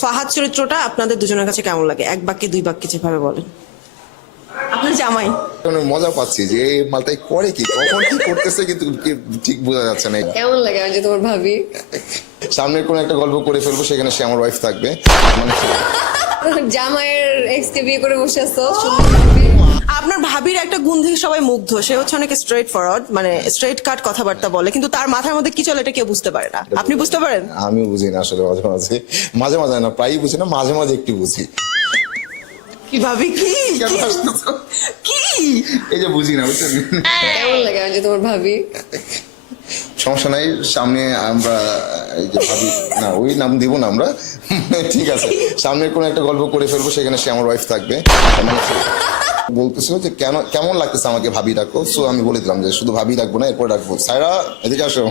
ফাহাদ চরিত্রটা আপনাদের দুজনের কাছে কেমন লাগে? এক বাক্যে দুই বাক্যে যেভাবে বলেন। আপনার জামাই মজা পাচ্ছি যে এই মালটাই করে কি, কখন কি করতেছে কিন্তু ঠিক বোঝা যাচ্ছে না। কেমন লাগে আমি যে তোমার ভাবি? সামনের কোনো একটা গল্প করে ফেলবো, সেখানে সে আমার ওয়াইফ থাকবে। জামাইয়ের এক্স কে বিয়ে করে বসে আছো। আপনার ভাবির একটা গুণ থেকে সবাই মুগ্ধ। সে হচ্ছে অনেক স্ট্রেট ফরওয়ার্ড, মানে স্ট্রেট কাট কথাবার্তা বলে, কিন্তু তার মাথার মধ্যে কি চলে এটা কেউ বুঝতে পারে না। আপনি বুঝতে পারেন? আমি বুঝি না আসলে, মাঝে মাঝে মাঝে মাঝে না, প্রায়ই বুঝি না, মাঝে মাঝে একটু বুঝি। কি ভাবি কি কি এই যে বুঝি না, বুঝছেন? কেমন লাগে আমি যে তোমার ভাবি? সমস্যা নাই, সামনে আমরা এই যে ভাবি না, ওই নাম দিব না আমরা, ঠিক আছে। সামনের কোনো একটা গল্প করে ফেলবো, সেখানে সে আমার ওয়াইফ থাকবে। বলতেছিল যে কেমন লাগতেছে আমাকে ভাবি ডাকো, সো আমি বলে দিলাম যে শুধু ভাবি ডাকবো না, এরপর ডাকবো সায়রা এদিকে আসো।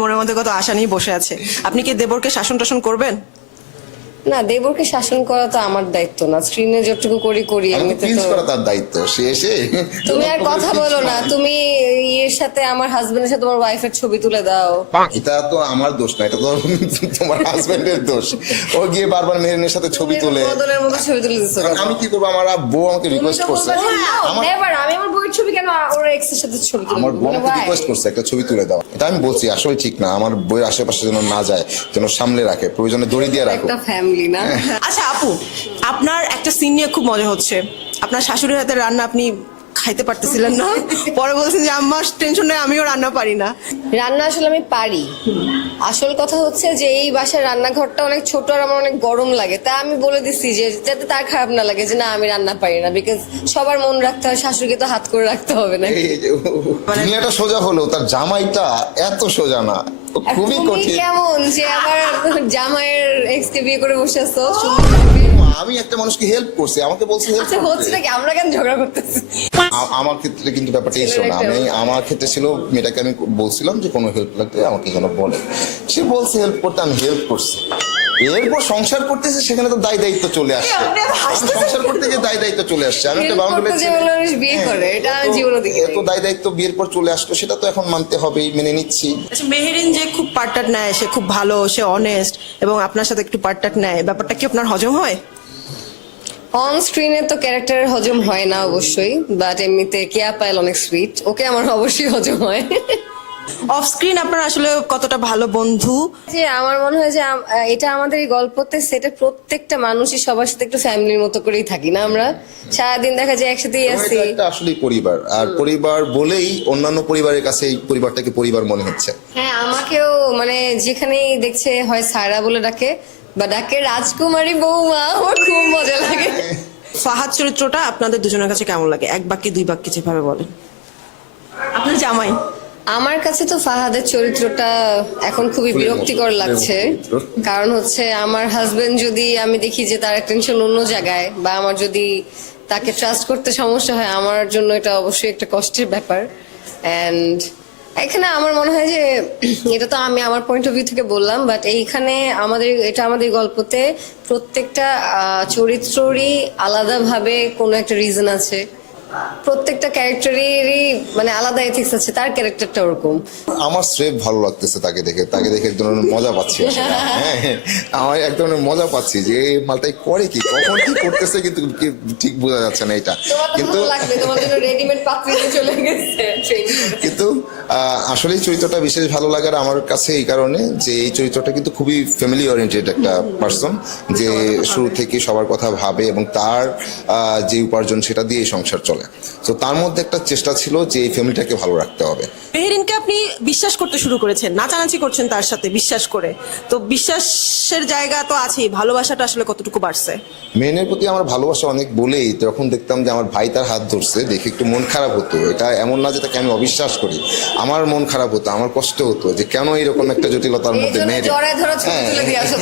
মনের মধ্যে কত আশা নিয়ে বসে আছে। আপনি কি দেবরকে শাসন টাসন করবেন? না, দেবরকে শাসন করা তো আমার দায়িত্ব না। স্ক্রিনে যতটুকু করি এমনিতে তো করা তার দায়িত্ব। সে এসে তুমি আর কথা বলো না। তুমি এর সাথে আমার হাজবেন্ডের সাথে তোমার ওয়াইফের ছবি তুলে দাও। এটা তো আমার দোষ না, এটা তো তোমার হাজবেন্ডের দোষ। ও গিয়ে বারবার মেরিনের সাথে ছবি তুলে, বদলের মতো ছবি তুলে দিচ্ছ। আমি কি করবো? আমার বউ আমাকে রিকোয়েস্ট করছে, আমি আমার বউয়ের ছবি কেন ওর এক্স এর সাথে ছবি তুলে? আমার বউ আমাকে রিকোয়েস্ট করছে একটা ছবি তুলে দাও। এটা আমি বলছি আসলে ঠিক না, আমার বইয়ের আশেপাশে যেন না যায়, যেন সামলে রাখে, প্রয়োজনে দড়ি দিয়ে রাখো। একটা ফ্যামিলি না? আচ্ছা আপু, আপনার একটা সিন নিয়ে খুব মজা হচ্ছে। আপনার শাশুড়ির হাতের রান্না আপনি খাইতে পারতেছিলেন না, পরে বলছেন যে আম্মা টেনশন নেই, আমিও রান্না পারি না। রান্না আসলে আমি পারি। আসল কথা হচ্ছে যে এই বাসার রান্নাঘরটা অনেক ছোট আর আমার অনেক গরম লাগে, তা আমি বলে দিচ্ছি যে যাতে তার খারাপ না লাগে যে না আমি রান্না পারি না, বিকজ সবার মন রাখতে হয়, শাশুড়িকে তো হাত করে রাখতে হবে না। দুনিয়াটা সোজা হলো, তার জামাইটা এত সোজা না, খুবই কঠিন। কেমন যে আবার জামাইয়ের এক্স কে বিয়ে করে বসে আছো? আমি একটা মানুষকে হেল্প করছি, আমাকে বলছে হেল্প আচ্ছা হচ্ছে নাকি? আমরা কেন ঝগড়া করতেছি? আমার ক্ষেত্রে কিন্তু ব্যাপারটা এই না, আমি আমার ক্ষেত্রে ছিল মেয়েটাকে আমি বলছিলাম যে কোনো হেল্প লাগলে আমাকে যেন বলে। সে বলছে হেল্প করতে, আমি হেল্প করছি। এরপর সংসার করতেছে, সেখানে তো দায় দায়িত্ব চলে আসছে। সংসার করতে গিয়ে দায় দায়িত্ব চলে আসছে। আমি একটা বাউন্ডারি বিয়ে করে এটা আমি জীবনে দেখি। এত দায় দায়িত্ব বিয়ের পর চলে আসলো, সেটা তো এখন মানতে হবেই, মেনে নিচ্ছি। আচ্ছা, মেহেরিন যে খুব পার্টটার নেয়, সে খুব ভালো, সে অনেস্ট, এবং আপনার সাথে একটু পার্টটার নেয়, ব্যাপারটা কি আপনার হজম হয়? অন স্ক্রিনে তো ক্যারেক্টারের হজম হয় না অবশ্যই, বাট এমনিতে কেয়া পায়েল অনেক সুইট, ওকে আমার অবশ্যই হজম হয়। অফ স্ক্রিন আপনার আসলে কতটা ভালো বন্ধু? যে আমার মনে হয় যে এটা আমাদের এই গল্পতে সেটা প্রত্যেকটা মানুষই সবার সাথে একটু ফ্যামিলির মতো করেই থাকি না আমরা? সারাদিন দেখা যায় একসাথেই আছি। এটা আসলে পরিবার, আর পরিবার বলেই অন্যান্য পরিবারের কাছে এই পরিবারটাকে পরিবার মনে হচ্ছে। হ্যাঁ, আমাকেও মানে যেখানেই দেখছে হয় সায়রা বলে ডাকে বা ডাকে রাজকুমারী বৌমা, আমার খুব মজা লাগে। ফাহাদ চরিত্রটা আপনাদের দুজনের কাছে কেমন লাগে? এক বাক্যে দুই বাক্যে যেভাবে বলেন। আপনার জামাই আমার কাছে তো ফাহাদের চরিত্রটা এখন খুবই বিরক্তিকর লাগছে, কারণ হচ্ছে আমার হাজবেন্ড যদি আমি দেখি যে তার টেনশন অন্য জায়গায়, বা আমার যদি তাকে ট্রাস্ট করতে সমস্যা হয়, আমার জন্য এটা অবশ্যই একটা কষ্টের ব্যাপার। অ্যান্ড এখানে আমার মনে হয় যে এটা তো আমি আমার পয়েন্ট অফ ভিউ থেকে বললাম, বাট এইখানে আমাদের গল্পতে প্রত্যেকটা চরিত্ররই আলাদাভাবে কোনো একটা রিজন আছে, প্রত্যেকটা ক্যারেক্টারেরই মানে আলাদা এথিক্স আছে, তার ক্যারেক্টারটা ওরকম। আমার স্রেফ ভালো লাগতেছে তাকে দেখে এক ধরনের মজা পাচ্ছি। হ্যাঁ, আমার এক ধরনের মজা পাচ্ছি যে এই মালটাই করে কি, কখন কি করতেছে কিন্তু ঠিক বোঝা যাচ্ছে না। এটা কিন্তু রেডিমেড পাত্রে চলে গেছে। কিন্তু আসলে এই চরিত্রটা বিশেষ ভালো লাগার আমার কাছে এই কারণে যে এই চরিত্রটা কিন্তু খুবই ফ্যামিলি ওরিয়েন্টেড একটা পার্সন, যে শুরু থেকে সবার কথা ভাবে এবং তার যে উপার্জন সেটা দিয়ে সংসার চলে। তো তার মধ্যে একটা চেষ্টা ছিল যে এই ফ্যামিলিটাকে ভালো রাখতে হবে। মেহেরিনকে আপনি বিশ্বাস করতে শুরু করেছেন, নাচানাচি করছেন তার সাথে বিশ্বাস করে, তো বিশ্বাসের জায়গা তো আছেই, ভালোবাসাটা আসলে কতটুকু বাড়ছে? মেয়ের প্রতি আমার ভালোবাসা অনেক বলেই তখন দেখতাম যে আমার ভাই তার হাত ধরছে, দেখে একটু মন খারাপ হতো। এটা এমন না যে তাকে আমি অবিশ্বাস করি, আমার মন খারাপ হতো, আমার কষ্ট হতো যে কেন এরকম একটা জটিলতার মধ্যে মেয়ের। জড়ায় ধরা ছবি তুলে দিয়ে আসো।